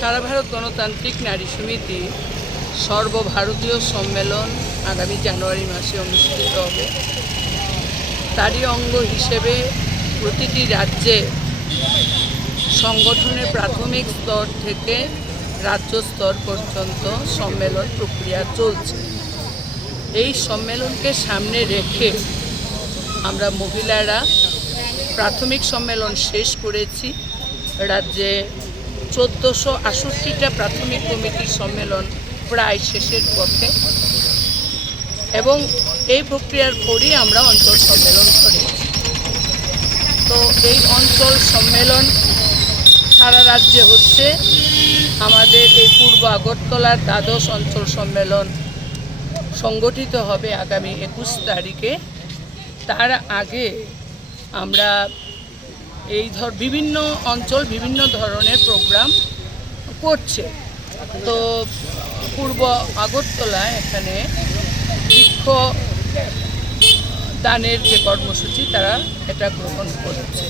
সারা ভারত গণতান্ত্রিক নারী সমিতি সর্বভারতীয় সম্মেলন আগামী জানুয়ারি মাসে অনুষ্ঠিত হবে। তারই অঙ্গ হিসেবে প্রতিটি রাজ্যে সংগঠনের প্রাথমিক স্তর থেকে রাজ্য স্তর পর্যন্ত সম্মেলন প্রক্রিয়া চলছে। এই সম্মেলনকে সামনে রেখে আমরা মহিলারা প্রাথমিক সম্মেলন শেষ করেছি। রাজ্যে 1468টা প্রাথমিক কমিটির সম্মেলন প্রায় শেষের পথে, এবং এই প্রক্রিয়ার পরই আমরা অঞ্চল সম্মেলন করেছি। তো এই অঞ্চল সম্মেলন সারা রাজ্যে হচ্ছে। আমাদের এই পূর্ব আগরতলার দ্বাদশ অঞ্চল সম্মেলন সংগঠিত হবে আগামী 21 তারিখে। তার আগে আমরা বিভিন্ন অঞ্চল বিভিন্ন ধরনের প্রোগ্রাম করছে। তো পূর্ব আগরতলায় এখানে বৃক্ষ দানের যে কর্মসূচি তারা এটা গ্রহণ করছে।